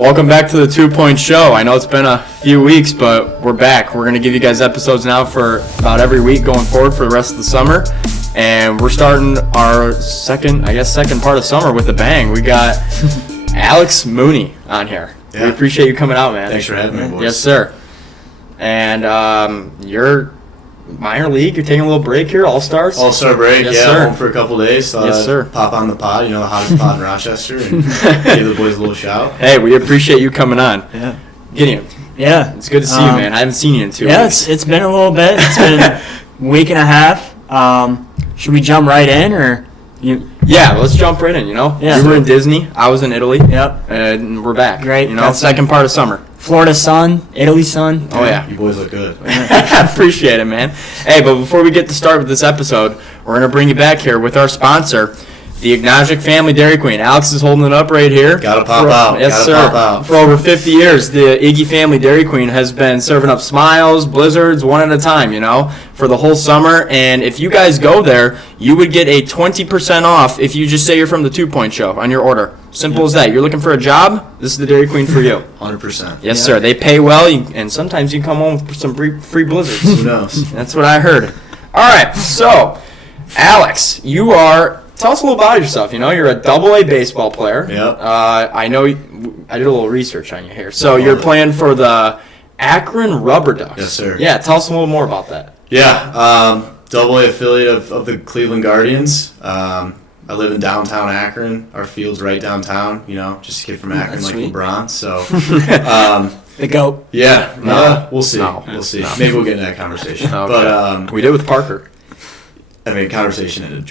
Welcome back to the 2 Point Show. I know it's been a few weeks, but we're back. We're going to give you guys episodes now for about every week going forward for the rest of the summer. And we're starting our second part of summer with a bang. We got Alex Mooney on here. Yeah. We appreciate you coming out, man. Thanks for having me, boys. Yes, sir. And you're minor league. You're taking a little break here, All-Stars? All-Star break, yes, yeah. Sir. Home for a couple days. Yes, sir. Pop on the pod, the hottest pod in Rochester, and give the boys a little shout. Hey, we appreciate you coming on. Yeah. Gideon. Yeah. It's good to see you, man. I haven't seen you in 2 weeks. Yeah, it's been a little bit. It's been a week and a half. Should we jump right in, or you? Yeah, let's jump right in, Yeah. You were in Disney. I was in Italy. Yep. And we're back. Great. Second part of summer. Florida sun, Italy sun. Oh, yeah. You boys look good. Appreciate it, man. Hey, but before we get to start with this episode, we're going to bring you back here with our sponsor, the IGNASIAK Family Dairy Queen. Alex is holding it up right here. Gotta pop out. Yes, sir. Pop out. For over 50 years, the Iggy Family Dairy Queen has been serving up smiles, blizzards, one at a time, for the whole summer. And if you guys go there, you would get a 20% off if you just say you're from the 2 Point Show on your order. Simple as that. You're looking for a job? This is the Dairy Queen for you. 100%. Yes, sir. They pay well, and sometimes you can come home with some free blizzards. Who knows? That's what I heard. All right, so, Alex, tell us a little about yourself. You're a Double-A baseball player. Yep. I know I did a little research on you here. So you're playing for the Akron RubberDucks. Yes, sir. Yeah, tell us a little more about that. Yeah, Double-A affiliate of the Cleveland Guardians. I live in downtown Akron. Our field's right downtown, just a kid from Akron like sweet. LeBron. So, The GOAT. yeah, No. we'll see. No. We'll see. No. Maybe we'll get into that conversation. Okay. But we did with Parker. conversation ended.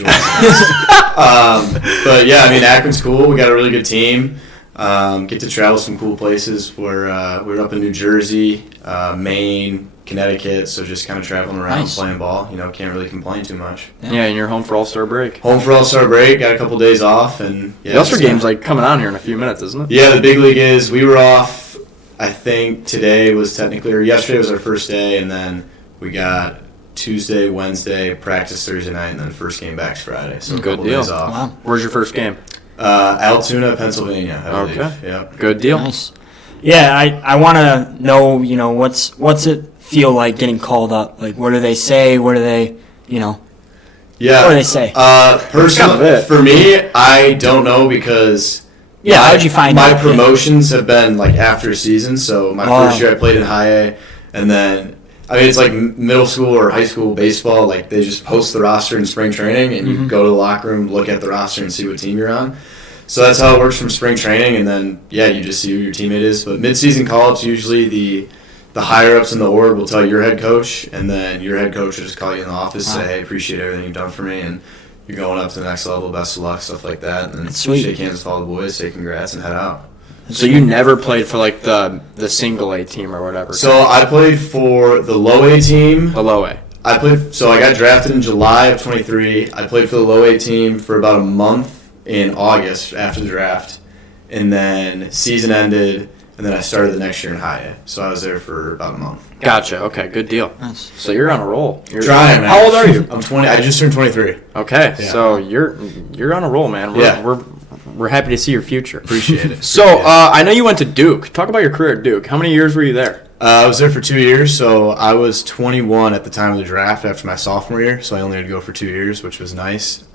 But yeah, Akron's cool. We got a really good team. Get to travel some cool places. We're up in New Jersey, Maine, Connecticut, so just kind of traveling around, Nice. playing ball. Can't really complain too much. Yeah, and you're home for All-Star break. Home for All-Star break, got a couple days off, and yeah. The All-Star game's coming on here in a few minutes, isn't it? Yeah, the big league is. We were off. I think today was technically, or yesterday was our first day, and then we got Tuesday, Wednesday, practice Thursday night, and then first game back's Friday. So a Good couple deal. days off. Wow. Where's your first game? Altoona, Pennsylvania, I believe. Okay. Yep. Good deal. Nice. Yeah, I want to know, what's it feel like getting called up? Like, what do they say? What do they, Yeah. What do they say? Personally, for me, I don't know because how'd you find my out? promotions have been after season. So my first year I played in high A, and then it's like middle school or high school baseball. Like they just post the roster in spring training, and you go to the locker room, look at the roster, and see what team you're on. So that's how it works from spring training, and then you just see who your teammate is. But mid-season call-ups, usually the higher-ups in the org will tell your head coach, and then your head coach will just call you in the office and say, hey, appreciate everything you've done for me, and you're going up to the next level, best of luck, stuff like that. And then Sweet. shake hands with all the boys, say congrats, and head out. So you never played for the single A team or whatever? So I played for the low A team. The low A. I got drafted in July of 23. I played for the low A team for about a month in August after the draft, and then season ended, and then I started the next year in high A. So I was there for about a month. Gotcha. Okay, good deal. Nice. So you're on a roll. You're Trying, man. How old are you? I'm 20. I just turned 23. Okay, Yeah. so you're on a roll, man. We're happy to see your future. Appreciate it. So I know you went to Duke. Talk about your career at Duke. How many years were you there? I was there for 2 years, so I was 21 at the time of the draft after my sophomore year, so I only had to go for 2 years, which was nice.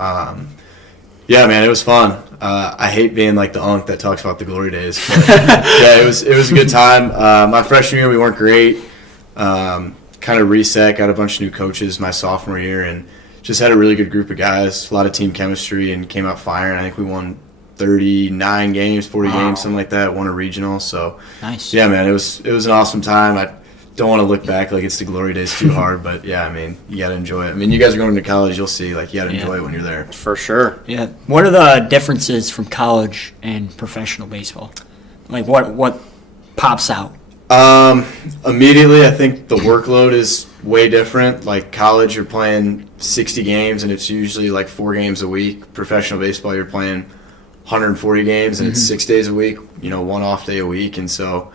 Yeah, man, it was fun. I hate being like the unk that talks about the glory days. But, yeah, it was a good time. My freshman year, we weren't great. Kind of reset, got a bunch of new coaches my sophomore year, and just had a really good group of guys, a lot of team chemistry, and came out firing. I think we won 39 games, 40 games, something like that, won a regional. So, Nice. yeah, man, it was an awesome time. I don't want to look back like it's the glory days too hard, but yeah, you got to enjoy it. You guys are going to college, you'll see, you got to enjoy it when you're there. For sure. Yeah. What are the differences from college and professional baseball? Like, what pops out? Immediately, I think the workload is way different. Like college, you're playing 60 games, and it's usually 4 games a week. Professional baseball, you're playing 140 games, and it's 6 days a week. 1 off day a week, and so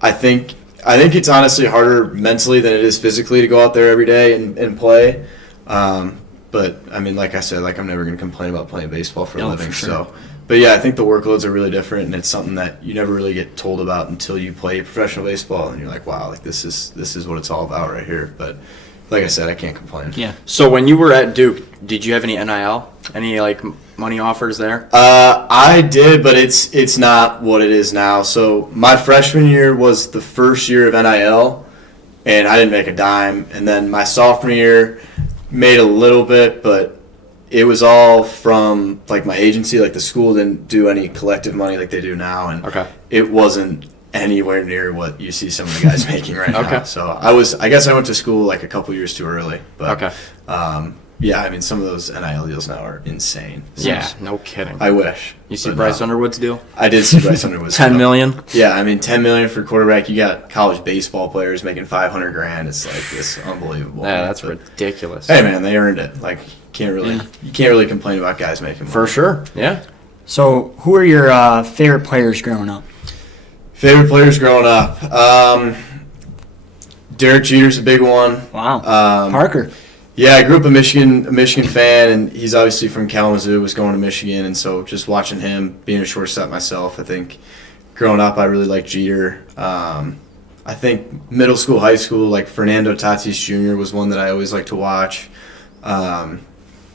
I think it's honestly harder mentally than it is physically to go out there every day and play. But like I said, I'm never gonna complain about playing baseball for a living. For sure. So, But yeah, I think the workloads are really different, and it's something that you never really get told about until you play professional baseball, and you're like, wow, like this is what it's all about right here. But like I said, I can't complain. Yeah. So when you were at Duke, did you have any NIL? Any like money offers there? I did, but it's not what it is now. So my freshman year was the first year of NIL, and I didn't make a dime. And then my sophomore year made a little bit, but it was all from like my agency. Like the school didn't do any collective money like they do now, and it wasn't anywhere near what you see some of the guys making right now. So I guess I went to school like a couple years too early. But yeah, I mean some of those NIL deals now are insane. So Yeah, no kidding. I wish. You see Bryce Underwood's deal? I did see Bryce Underwood's $10 million? Yeah, I mean $10 million for quarterback. You got college baseball players making $500,000. It's like it's unbelievable. Yeah, that's ridiculous. Hey man, they earned it. Like you can't really complain about guys making money. For sure. Yeah. So who are your favorite players growing up? Favorite players growing up. Derek Jeter's a big one. Wow. Parker. Yeah, I grew up a Michigan fan, and he's obviously from Kalamazoo, was going to Michigan, and so just watching him, being a shortstop myself, I think growing up I really liked Jeter. I think middle school, high school, like Fernando Tatis Jr. was one that I always liked to watch.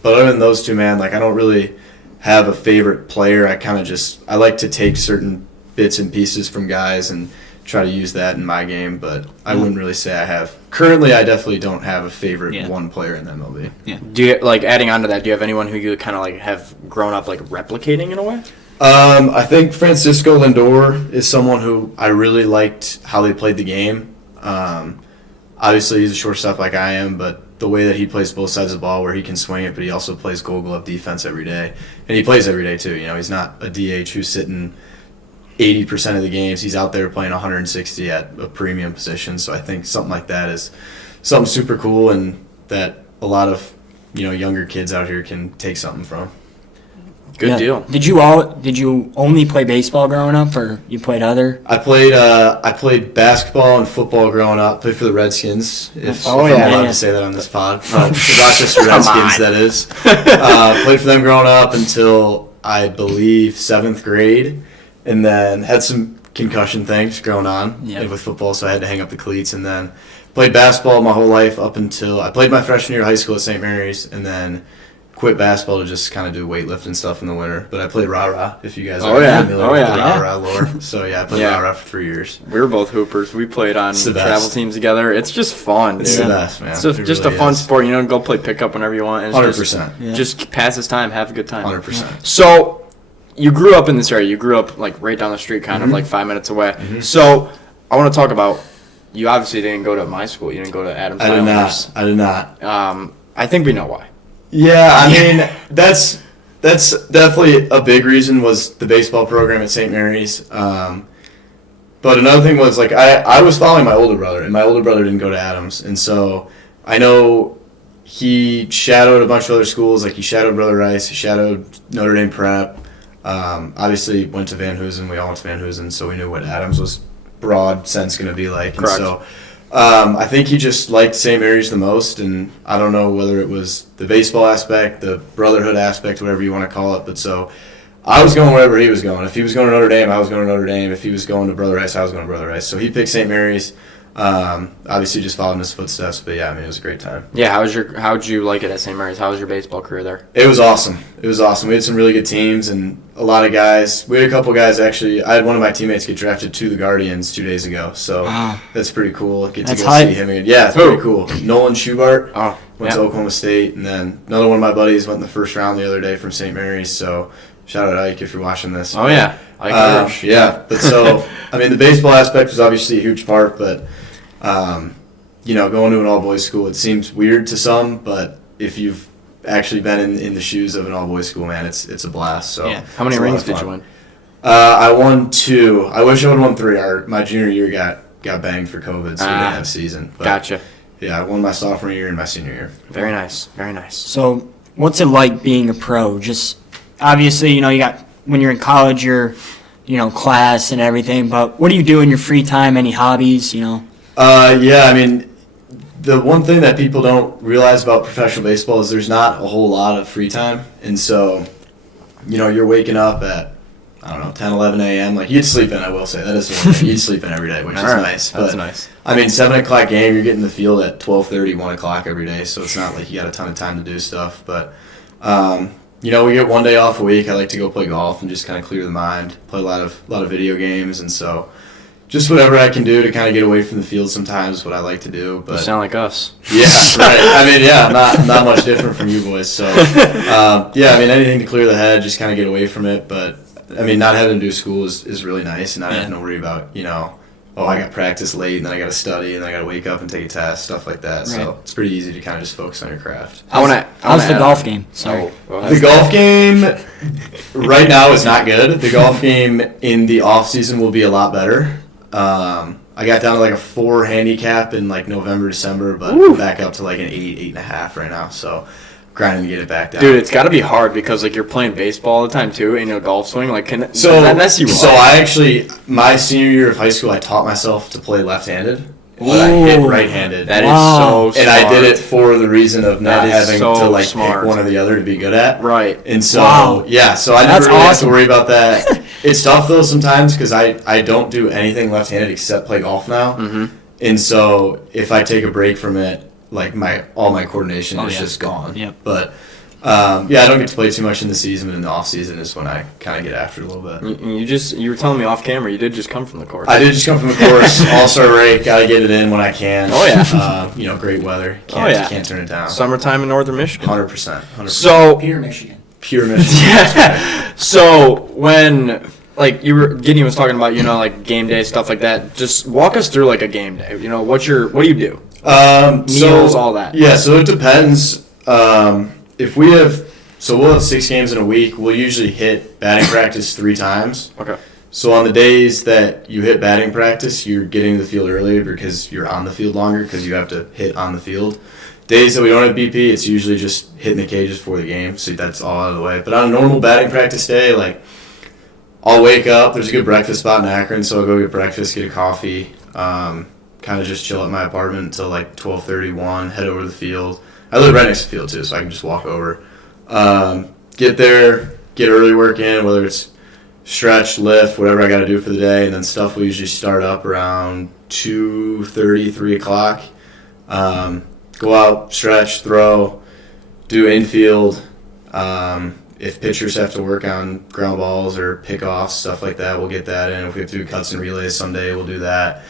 But other than those two, man, like I don't really have a favorite player. I like to take certain bits and pieces from guys and try to use that in my game, but I wouldn't really say I have. Currently, I definitely don't have a favorite one player in the MLB. Yeah. Do you, like, adding on to that, do you have anyone who you kind of like have grown up like replicating in a way? I think Francisco Lindor is someone who I really liked how they played the game. Obviously, he's a shortstop like I am, but the way that he plays both sides of the ball, where he can swing it, but he also plays Gold Glove defense every day, and he plays every day too. You know, he's not a DH who's sitting 80% of the games. He's out there playing 160 at a premium position. So I think something like that is something super cool, and that a lot of younger kids out here can take something from. Good deal. Did you only play baseball growing up, or you played other? I played basketball and football growing up. Played for the Redskins. If I'm allowed to say that on this pod, the Rochester Redskins. That is. Played for them growing up until I believe 7th grade, and then had some concussion things going on with football, so I had to hang up the cleats, and then played basketball my whole life up until I played my freshman year of high school at St. Mary's, and then quit basketball to just kind of do weightlifting stuff in the winter. But I played rah-rah, if you guys are familiar with the rah-rah lore. So yeah, I played rah-rah for 3 years. We were both hoopers. We played on travel teams together. It's just fun. It's the best, man. It's just a fun sport. Go play pickup whenever you want. And 100%. Just pass this time, have a good time. 100%. So you grew up in this area. You grew up like right down the street, kind of like 5 minutes away. So I want to talk about, you obviously didn't go to my school. You didn't go to Adams. I did not. I think we know why. Yeah, I mean, that's definitely a big reason, was the baseball program at St. Mary's. But another thing was, like, I was following my older brother, and my older brother didn't go to Adams. And so I know he shadowed a bunch of other schools. Like, he shadowed Brother Rice, he shadowed Notre Dame Prep. Obviously went to Van Hoosen. We all went to Van Hoosen, so we knew what Adams was broad sense going to be like. Correct. And so I think he just liked St. Mary's the most, and I don't know whether it was the baseball aspect, the brotherhood aspect, whatever you want to call it. But so I was going wherever he was going. If he was going to Notre Dame, I was going to Notre Dame. If he was going to Brother Rice, I was going to Brother Rice. So he picked St. Mary's. Obviously just followed in his footsteps, but yeah, I mean, it was a great time. Yeah, how'd you like it at St. Mary's? How was your baseball career there? It was awesome. We had some really good teams and a lot of guys. We had a couple guys, actually. I had one of my teammates get drafted to the Guardians 2 days ago, so that's pretty cool. Get to go see him again. Yeah, it's pretty cool. Nolan Schubart went to Oklahoma State, and then another one of my buddies went in the first round the other day from St. Mary's, so shout out Ike if you're watching this. Oh, yeah. Ike yeah, but so, I mean, the baseball aspect was obviously a huge part, but going to an all-boys school, it seems weird to some, but if you've actually been in the shoes of an all-boys school, man, it's a blast. So how many rings did you win? I won 2. I wish I would have won 3. My junior year got banged for COVID, so we didn't have a season. But, gotcha. Yeah, I won my sophomore year and my senior year. Very nice. Very nice. So what's it like being a pro? Just obviously, you got, when you're in college, you're, class and everything, but what do you do in your free time? Any hobbies, Yeah, I mean, the one thing that people don't realize about professional baseball is there's not a whole lot of free time. And so you're waking up at, I don't know, 10, 11 a.m. Like, you'd sleep in, I will say. That is the one thing. You'd sleep in every day, which is nice. That's but, nice. I mean, 7 o'clock game, you're getting the field at 12:30, 1 o'clock every day, so it's not like you got a ton of time to do stuff. But, we get one day off a week. I like to go play golf and just kind of clear the mind, play a lot of video games, and so just whatever I can do to kind of get away from the field sometimes is what I like to do. But You sound like us. yeah, right. I mean, yeah, not much different from you boys. So, anything to clear the head, just kind of get away from it. But, I mean, not having to do school is really nice, and not having to worry about, I got practice late, and then I got to study, and then I got to wake up and take a test, stuff like that. Right. So it's pretty easy to kind of just focus on your craft. How's the golf game? Sorry. The golf game right now is not good. The golf game in the off-season will be a lot better. I got down to like a 4 handicap in like November, December, but back up to like an 8.5 right now. So grinding to get it back down. Dude, it's got to be hard because like you're playing baseball all the time too in a golf swing. Like, does that mess you up? So I actually, my senior year of high school, I taught myself to play left-handed. But I hit right-handed. That is so smart. And I did it for the reason of not having to like smart. pick one or the other to be good at. Right. And so, so I never really have to worry about that. It's tough though sometimes because I don't do anything left-handed except play golf now. Mm-hmm. And so if I take a break from it, like all my coordination is just gone. Yep. But I don't get to play too much in the season, but in the off season is when I kind of get after it a little bit. You were telling me off camera you did just come from the course. I did just come from the course. All-star break, gotta get it in when I can. Oh yeah. Great weather. Can't turn it down. Summertime in northern Michigan. 100%. So Pure Michigan. Pure Michigan. Yeah. So when Gideon was talking about, like game day stuff like that, just walk us through like a game day. What do you do? Meals, all that. Yeah, so it depends. We'll have 6 games in a week. We'll usually hit batting practice 3 times. Okay. So on the days that you hit batting practice, you're getting to the field earlier because you're on the field longer because you have to hit on the field. Days that we don't have BP, it's usually just hitting the cages for the game, so that's all out of the way. But on a normal batting practice day, like, I'll wake up. There's a good breakfast spot in Akron, so I'll go get breakfast, get a coffee, kind of just chill at my apartment until like 12:31, head over to the field. I live right next to the field, too, so I can just walk over. Get there, get early work in, whether it's stretch, lift, whatever I got to do for the day, and then stuff will usually start up around 2:30, 3 o'clock. Go out, stretch, throw, do infield. If pitchers have to work on ground balls or pickoffs, stuff like that, we'll get that in. If we have to do cuts and relays someday, we'll do that.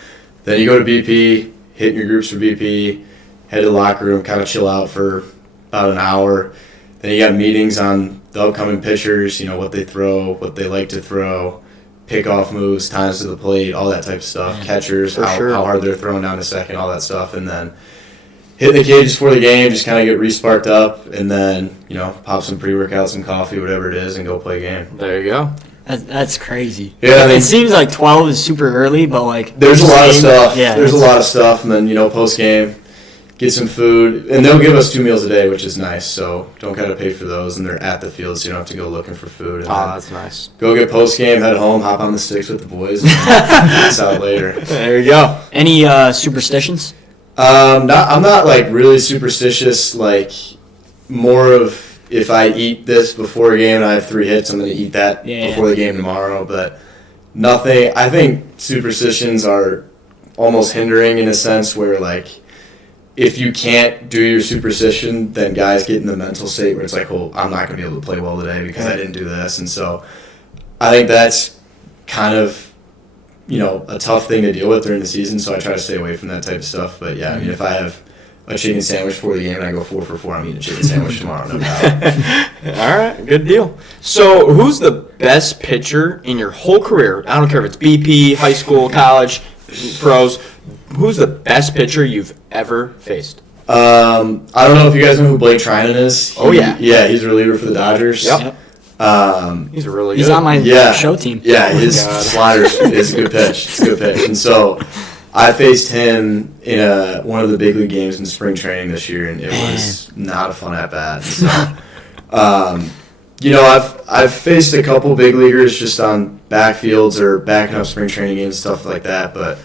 Then you go to BP, hit your groups for BP, head to the locker room, kind of chill out for about an hour. Then you got meetings on the upcoming pitchers, what they throw, what they like to throw, pickoff moves, times to the plate, all that type of stuff. Catchers, how hard they're throwing down to second, all that stuff. And then hit the cages for the game, just kind of get re-sparked up, and then, pop some pre-workout, some coffee, whatever it is, and go play a game. There you go. That's crazy. Yeah, it seems like 12 is super early, but like there's a lot of stuff. Yeah, there's a lot of stuff, and then post game, get some food, and they'll give us 2 meals a day, which is nice. So don't gotta pay for those, and they're at the field, so you don't have to go looking for food. And that's nice. Go get post game, head home, hop on the sticks with the boys, and pass out later. There you go. Any superstitions? I'm not like really superstitious. Like more of, if I eat this before a game and I have 3 hits, I'm going to eat that before the game tomorrow. But nothing. I think superstitions are almost hindering in a sense where, like, if you can't do your superstition, then guys get in the mental state where it's like, well, I'm not going to be able to play well today because I didn't do this. And so I think that's kind of, a tough thing to deal with during the season. So I try to stay away from that type of stuff. But, yeah, I mean, if I have a chicken sandwich before the game and I go 4 for 4, I'm eating a chicken sandwich tomorrow, no doubt. All right, good deal. So who's the best pitcher in your whole career? I don't care if it's BP, high school, college, pros. Who's the best pitcher you've ever faced? I don't know if you guys know who Blake Trinan is. Yeah, he's a reliever for the Dodgers. Yep. He's really good. He's on my show team. Yeah, his slider is a good pitch. It's a good pitch. And so I faced him in one of the big league games in spring training this year, and it was not a fun at bat. So, I've faced a couple big leaguers just on backfields or backing up spring training games, stuff like that. But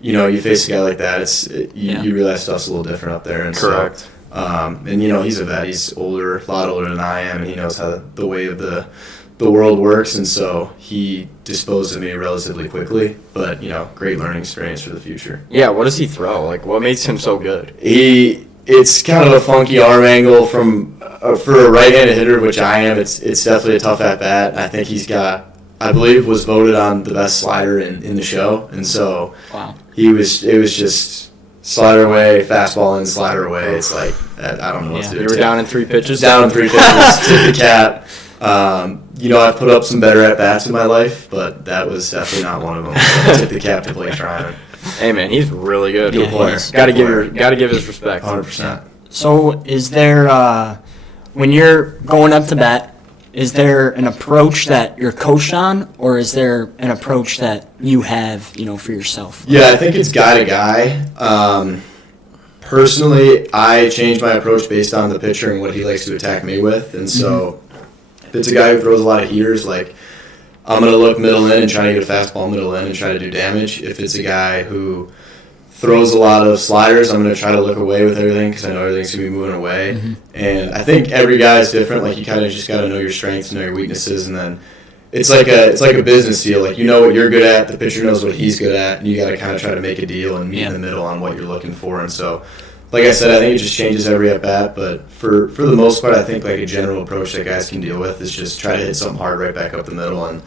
you face a guy like that, you realize stuff's a little different up there. And correct. So, and he's a vet. He's older, a lot older than I am, and he knows how the way of the the world works, and so he disposed of me relatively quickly. But great learning experience for the future. Yeah, what does he throw? Like, what makes him so good? It's kind of a funky arm angle for a right-handed hitter, which I am. It's definitely a tough at bat. I think he's got, I believe, was voted on the best slider in the show, and so wow. It was just slider away, fastball in, slider away. It's like I don't know what to do. You were down in 3 pitches. Down in 3 pitches, tip the cap. I've put up some better at bats in my life, but that was definitely not one of them. So tip the cap to Blake Tryon. Hey man, he's really good. Yeah, Good player. Got to give his respect. 100%. So is there, when you're going up to bat, is there an approach that you're coached on, or is there an approach that you have, for yourself? Yeah, I think it's guy to guy. Personally, I change my approach based on the pitcher and what he likes to attack me with. And so if it's a guy who throws a lot of heaters, like I'm going to look middle in and try to get a fastball middle in and try to do damage. If it's a guy who throws a lot of sliders, I'm going to try to look away with everything because I know everything's going to be moving away. And I think every guy is different. Like, you kind of just got to know your strengths, know your weaknesses, and then it's like a business deal. Like, you know what you're good at, the pitcher knows what he's good at, and you got to kind of try to make a deal and meet in the middle on what you're looking for. And so, like I said, I think it just changes every at bat. But for the most part, I think like a general approach that guys can deal with is just try to hit something hard right back up the middle. And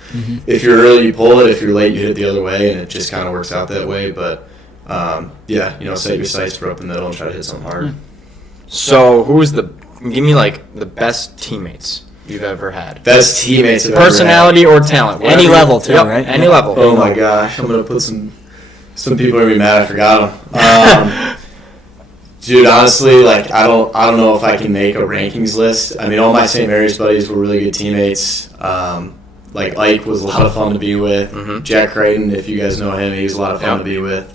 if you're early, you pull it. If you're late, you hit it the other way, and it just kind of works out that way. But set your sights for up the middle and try to hit something hard. So, give me like the best teammates you've ever had? Best teammates I've ever Personality had. or talent? Any level too, Yep, right? Any level. Oh my gosh, I'm gonna put some people are gonna be mad I forgot them. Dude, honestly, like I don't know if I can make a rankings list. I mean, all my St. Mary's buddies were really good teammates. Like Ike was a lot of fun to be with. Jack Crichton, if you guys know him, he was a lot of fun to be with.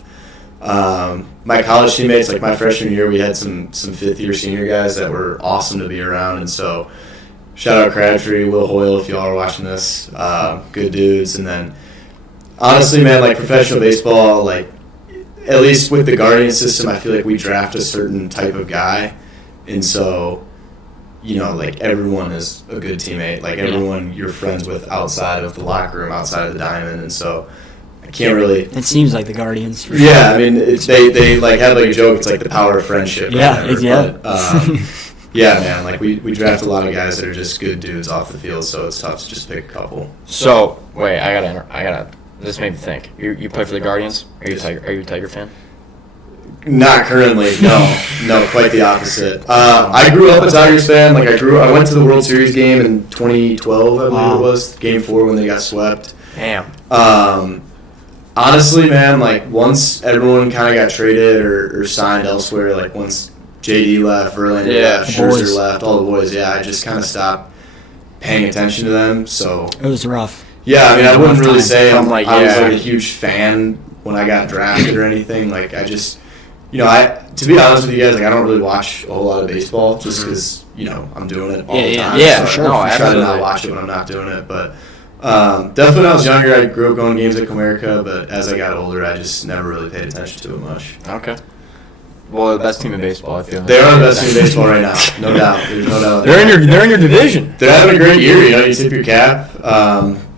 My college teammates, like my freshman year, we had some fifth-year senior guys that were awesome to be around, and so shout out Crabtree, Will Hoyle, if y'all are watching this, good dudes. And then honestly, man, like professional baseball, like at least with the Guardian system, I feel like we draft a certain type of guy, and so like everyone is a good teammate, like everyone you're friends with outside of the locker room, outside of the diamond, and so I can't really. It seems like the Guardians. For yeah, sure. I mean, they like have like a joke. It's like the power of friendship. Yeah, yeah. But, yeah, man. Like we draft a lot of guys that are just good dudes off the field, so it's tough to just pick a couple. So wait, I gotta. This made me think. You play for the Guardians? Are you a Tiger fan? Not currently, no, quite the opposite. I grew up a Tigers fan. Like I went to the World Series game in 2012, I believe it was, Game 4 when they got swept. Damn. Honestly, man, like once everyone kind of got traded or signed elsewhere, like once JD left, Verlander left, Scherzer left, all the boys, I just kind of stopped paying attention to them. So it was rough. Yeah, I mean, I wouldn't really say I was like a huge fan when I got drafted or anything. Like I just, to be honest with you guys, like I don't really watch a whole lot of baseball just because I'm doing it all the time. Yeah, so sure. No, I try to not watch it when I'm not doing it, but. Definitely when I was younger, I grew up going to games at Comerica, but as I got older, I just never really paid attention to it much. Okay. Well, the best team in baseball, I feel. They are the best team in baseball right now, no doubt. There's no doubt. They're in your division. They're having a great year. You tip your cap.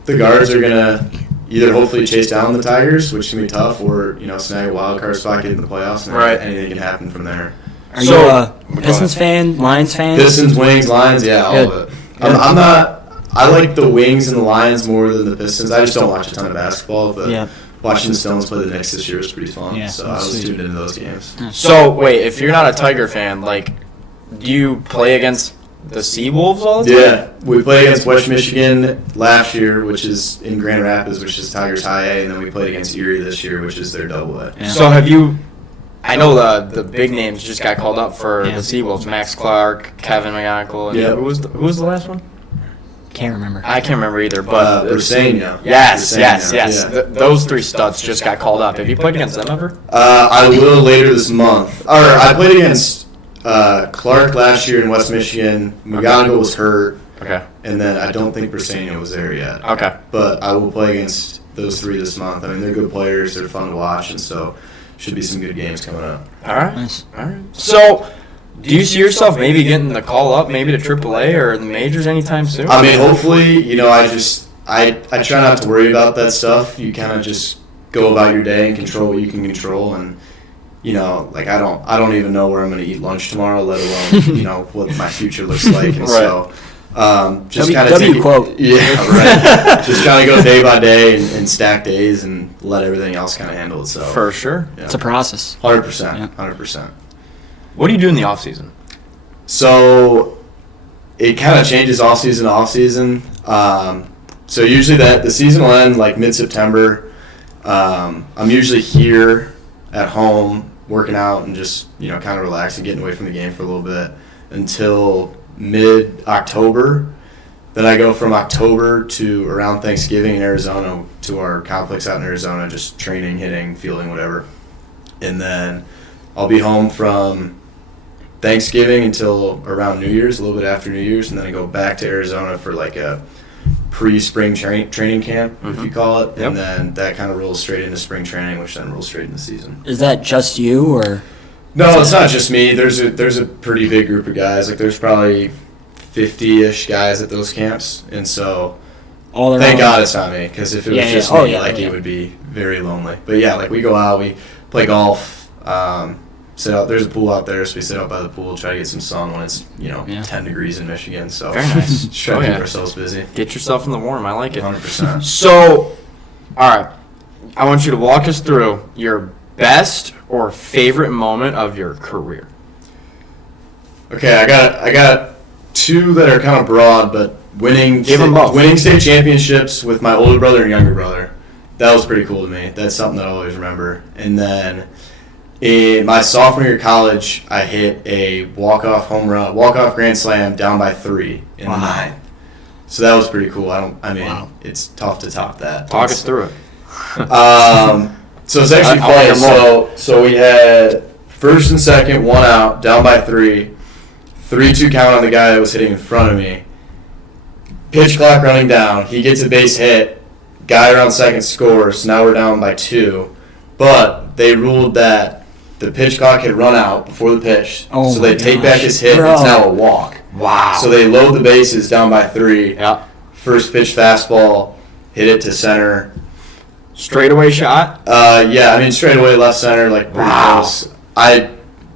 The Guards are gonna either hopefully chase down the Tigers, which can be tough, or snag a wild card spot, get in the playoffs, and anything can happen from there. Are you a Pistons fan, Lions fan? Pistons, Wings, Lions, yeah, all of it. I'm not. I like the Wings and the Lions more than the Pistons. I just don't watch a ton of basketball, but watching the Stones play the Knicks this year was pretty fun. So I was tuned into those games. So wait, if you're not a Tiger fan, like, do you play against the Seawolves all the time? Yeah, we played against West Michigan last year, which is in Grand Rapids, which is Tigers High A, and then we played against Erie this year, which is their Double A. Yeah. So have you? I know the big names just got called up for the Seawolves: Max Clark, Kevin McGonigal. Yeah. Who was the last one? Can't remember. I can't remember either, but Briseño. Yes. Yeah. Those three studs just got called up. Have you played against them ever? I will later this month. Or I played against Clark last year in West Michigan. McGonigal was hurt. Okay. And then I don't think Briseño was there yet. Okay. But I will play against those three this month. I mean, they're good players. They're fun to watch, and so should be some good games coming up. All right. Nice. All right. So Do you see yourself maybe getting the call up, maybe to AAA or the majors anytime soon? I mean, hopefully, I try not to worry about that stuff. You kind of just go about your day and control what you can control. And, like I don't even know where I'm going to eat lunch tomorrow, let alone, what my future looks like. And so just kind of take quote. Yeah, right. Just kind of go day by day and stack days and let everything else kind of handle itself. For sure. Yeah. It's a process. 100%. 100%. What do you do in the off season? So it kind of changes off season to off season. So usually the season will end like mid-September. I'm usually here at home working out and just kind of relaxing, getting away from the game for a little bit until mid-October. Then I go from October to around Thanksgiving in Arizona to our complex out in Arizona, just training, hitting, fielding, whatever. And then I'll be home from Thanksgiving until around New Year's, a little bit after New Year's, and then I go back to Arizona for like a pre-spring training camp, if you call it, and then that kind of rolls straight into spring training, which then rolls straight into the season. Is that just you, or? No, it's not just me. There's a pretty big group of guys. Like there's probably 50-ish guys at those camps, and so thank God it's not me, because if it was just me, it would be very lonely. But yeah, like we go out, we play golf. Sit out. There's a pool out there, so we sit out by the pool, try to get some sun when it's 10 degrees in Michigan. So very nice. Just try to keep ourselves busy. Get yourself in the warm. I like it. 100%. So, all right, I want you to walk us through your best or favorite moment of your career. Okay, I got two that are kind of broad, but winning state championships with my older brother and younger brother. That was pretty cool to me. That's something that I always remember. And then in my sophomore year of college, I hit a walk-off grand slam down by 3 in the 9th. So that was pretty cool. It's tough to top that. Talk us through it. So it's actually funny. So we had first and second, 1 out, down by 3, 3-2 count on the guy that was hitting in front of me. Pitch clock running down. He gets a base hit. Guy around second scores. Now we're down by 2. But they ruled that the pitch clock had run out before the pitch, so they take back his hit. It's now a walk. Wow. So they load the bases down by 3. Yeah. First pitch fastball, hit it to center. Straightaway shot? Straight away left center, like pretty close. I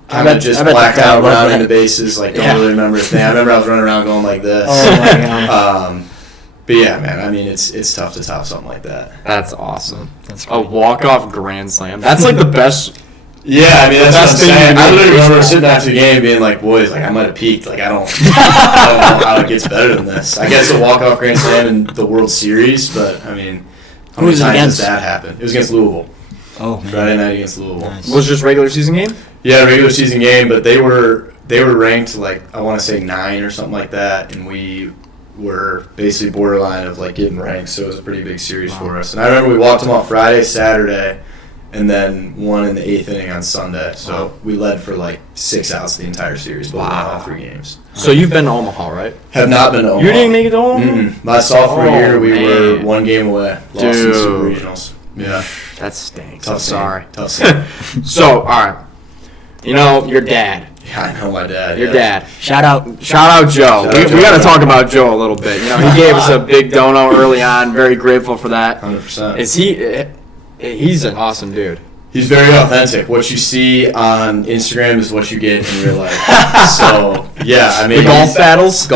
kind of just blacked out running the bases, like don't really remember a thing. I remember I was running around going like this. Oh my God. But yeah, man, it's tough to top something like that. That's awesome. That's a walk-off grand slam. That's like the best. Yeah, I mean, that's what I'm saying. I literally remember sitting after the game being like, boys, like I might have peaked. Like I don't know how it gets better than this. I guess a walk-off grand slam in the World Series, but I mean, how many times does that happen? It was against Louisville. Oh, man. Friday night against Louisville. Nice. Was it just regular season game? Yeah, regular season game, but they were ranked like I want to say 9 or something like that, and we were basically borderline of like getting ranked. So it was a pretty big series for us. And I remember we walked them off Friday, Saturday, and then won in the 8th inning on Sunday. So we led for like 6 outs the entire series, but we won all 3 games. So you've been to Omaha, right? Have not been to Omaha. You didn't make it to Omaha? Mm-mm. My sophomore year, we were 1 game away. Lost in the Super Regionals. Yeah. That stinks. Tough I'm sorry. Tough scene. So, all right. Your dad. Yeah, I know my dad. Your dad. Shout out Joe. We got to talk about Joe a little bit. He gave us a big dono early on. Very grateful for that. 100%. He's an awesome dude. He's very authentic. What you see on Instagram is what you get in real life. So, yeah, I mean... Golf battles,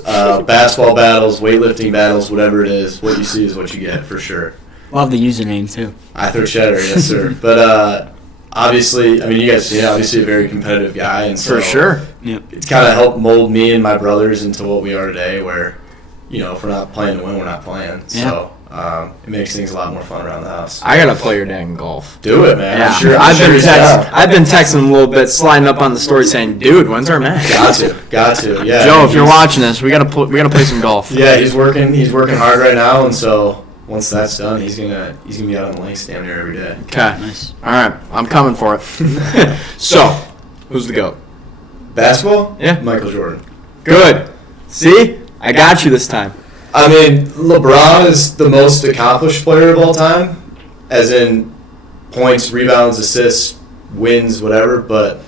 basketball battles, weightlifting battles, whatever it is, what you see is what you get, for sure. Love the username, too. I throw cheddar, yes, sir. But, obviously, I mean, you guys see, obviously a very competitive guy. And so for sure. Yep. It's kind of helped mold me and my brothers into what we are today, where, if we're not playing to win, we're not playing. Yeah. So... it makes things a lot more fun around the house. I gotta play your dad in golf. Do it, man. Yeah. I've been texting him a little bit, sliding up on the story saying, "Dude, when's our match?" Got to. Yeah. Joe, if you're watching this, we gotta play some golf. Yeah, he's working hard right now, and so once that's done, he's gonna be out on the links damn near every day. Okay. Nice. All right, I'm coming for it. So, who's the GOAT? Basketball? Yeah. Michael Jordan. Good. See, I got you this time. I mean, LeBron is the most accomplished player of all time, as in points, rebounds, assists, wins, whatever, but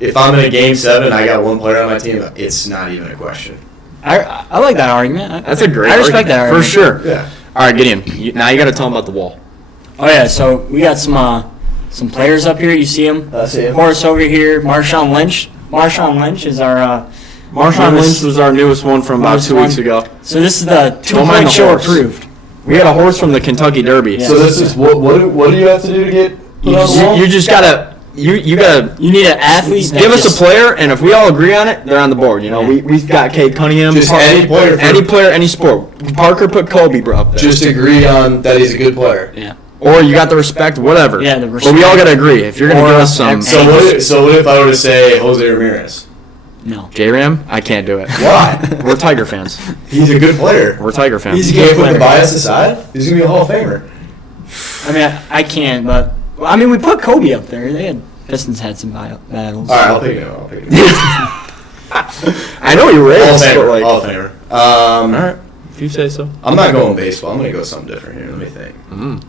if I'm in a game 7 and I got one player on my team, it's not even a question. I like that argument. That's a great I respect that argument. argument. For sure. Yeah. All right, Gideon. Now you got to tell them about the wall. Oh, yeah, so we got some players up here. You see them? I see 'em. Horace over here. Marshawn Lynch. Marshawn Lynch is our Marshawn newest- Lynch was our newest one from about newest 2 weeks one. ago. So this is the Don't mind 2-point the show horse. approved. We got a horse from the Kentucky Derby. Yeah. So this is what do you have to do to get put on the wall? You just gotta you gotta You need an athlete. that give us just- a player, and if we all agree on it, they're on the board. You know, we've got Cade Cunningham. Just any player for- any player, any sport. Parker put Kobe up there. Just agree on that he's a good player. Yeah. Or you got the respect, whatever. Yeah, the But we all respect. gotta agree. If you're gonna Or give us some ex- So what if I were to say Jose Ramirez? No. J-Ram, I can't do it. Why? We're Tiger fans. He's a good player. We're Tiger fans. He's a You good can't put the player. bias aside. He's gonna be a Hall of Famer. I mean, I can't, but I mean, we put Kobe up there. Pistons had some battles. All right, I'll pick him. I know you're Hall of raised, but Famer. like. Hall of Famer. All right, if you say so. I'm not going baseball. I'm gonna go something different here. Let me think.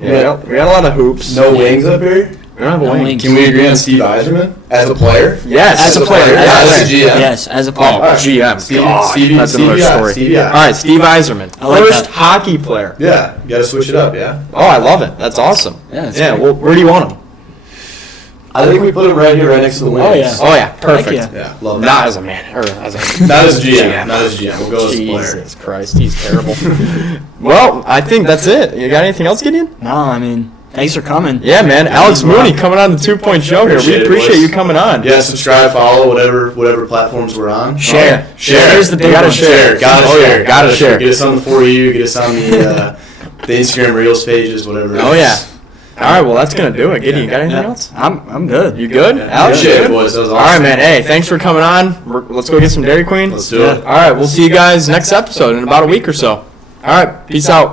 Yeah, we got a lot of hoops. No wings up here. We don't have a No wing. wings. Can we agree on Steve Eiserman as a player? Yes, As a player. Yeah, as a GM. Yes, as a player. Oh, Alright. GM. Stevie- God, Stevie- that's another Stevie I, story. Stevie I. All right, Steve Eiserman, I like first that. hockey player. Yeah, you gotta switch it up. Yeah. Oh, I love it. That's awesome. Yeah, that's yeah. great. Well, where do you want him? I think we put him right here, right next to the wings. Oh, yeah. Oh yeah, perfect. yeah. Yeah, love that. Not as a man, or as a Not as GM. Not as GM. We'll go as a player. Jesus Christ, he's terrible. Well, I think that's it. You got anything else, Gideon? No, I mean, thanks for coming. Yeah, man. Alex Mooney coming on the 2-point show here. Appreciate We it, appreciate boys. you coming on. Yeah, subscribe, follow, whatever platforms we're on. Share. Share. Here's the big You gotta one. share. Gotta Oh, yeah, share. gotta share. Get us on the For You. Get us on the Instagram Reels pages, whatever. it Oh is. yeah. All right, well that's gonna do it. Gideon, you got anything Yeah. else? I'm good. You good? Yeah. Alex, you Appreciate it, good? boys. That was All right, awesome. man. Hey, thanks for coming on. Let's go get some Dairy Queen. Let's do it. All right, we'll see you guys next episode in about a week or so. All right, peace out.